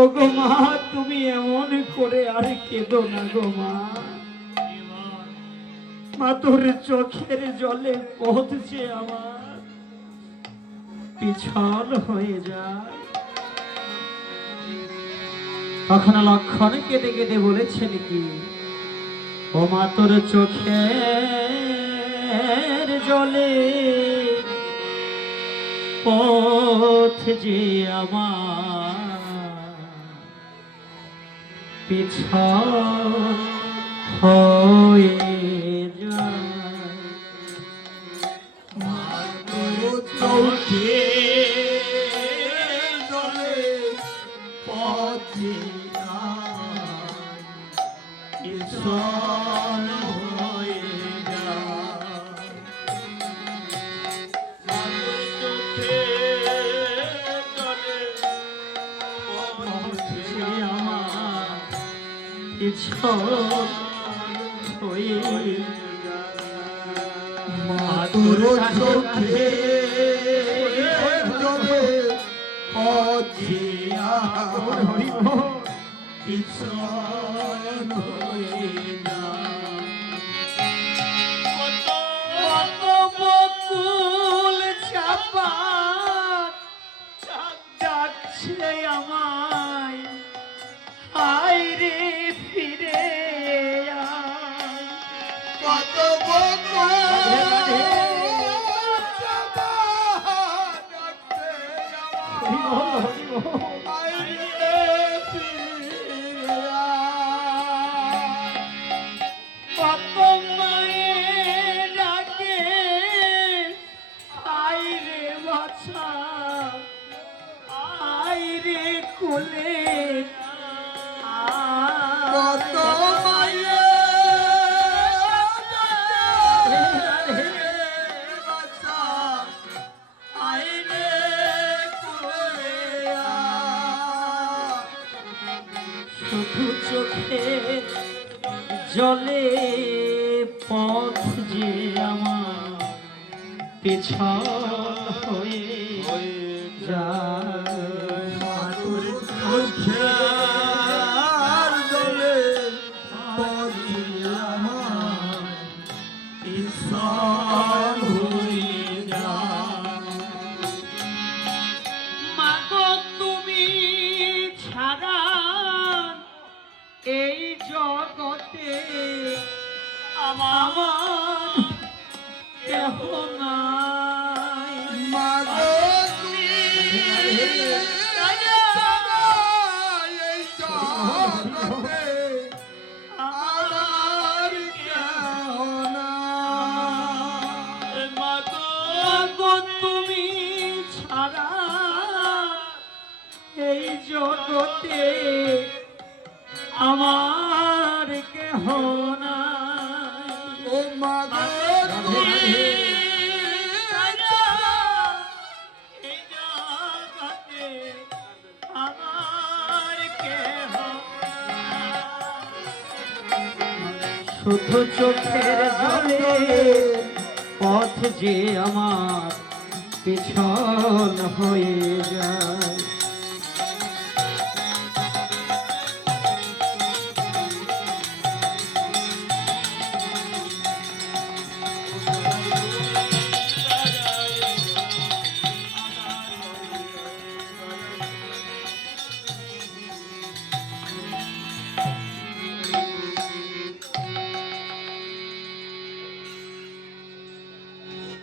ও গো মা, তুমি এমন করে আর কেঁদো না গো মা। মা, তোর চোখের জলে পথ যে আমার পিছল হয়ে যায়। তখন লক্ষণ কেঁদে কেঁদে বলেছেন কি, ও মা, তোর চোখের জলে পথ যে আমার পিছল হয়ে যায়। মা তোর চোখে জলে পথে পিছল হয়ে যায়। মা তোর চোখে জলে পথে আমার পিছল হয়ে মা তোর চোখে জলে পথে পিছল হয়ে কত বকুল চাপা যাচ্ছে আমায়, হায় রে ফিরে আয়। কত কত মায়ের ডাকে, হায় রে বাছা, হায় রে কোলে কত শুধু চোখে জলে পথ যে আমার পিছল হয়ে যায়। মাতুর চোখের জলে পথে আমার পিছল হয়ে যায়। মাগো, তুমি ছাড়া এই জগতে আমার কেহ নাই। মাগো তুমি ছাড়া এই জগতে আমার কেহ নাই। মাগো, তুমি ছাড়া এই জগতে আমার কেহ নাই। ও মাগো তুমি ছাড়া এই জগতে আমার কেহ নাই। শুধু চোখের জলে পথ যে আমার পিছল হয়ে যায়।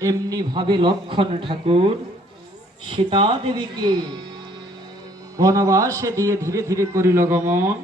এমনি ভাবে লক্ষণ ঠাকুর সীতা দেবীকে বনবাসে দিয়ে ধীরে ধীরে করিল গমন।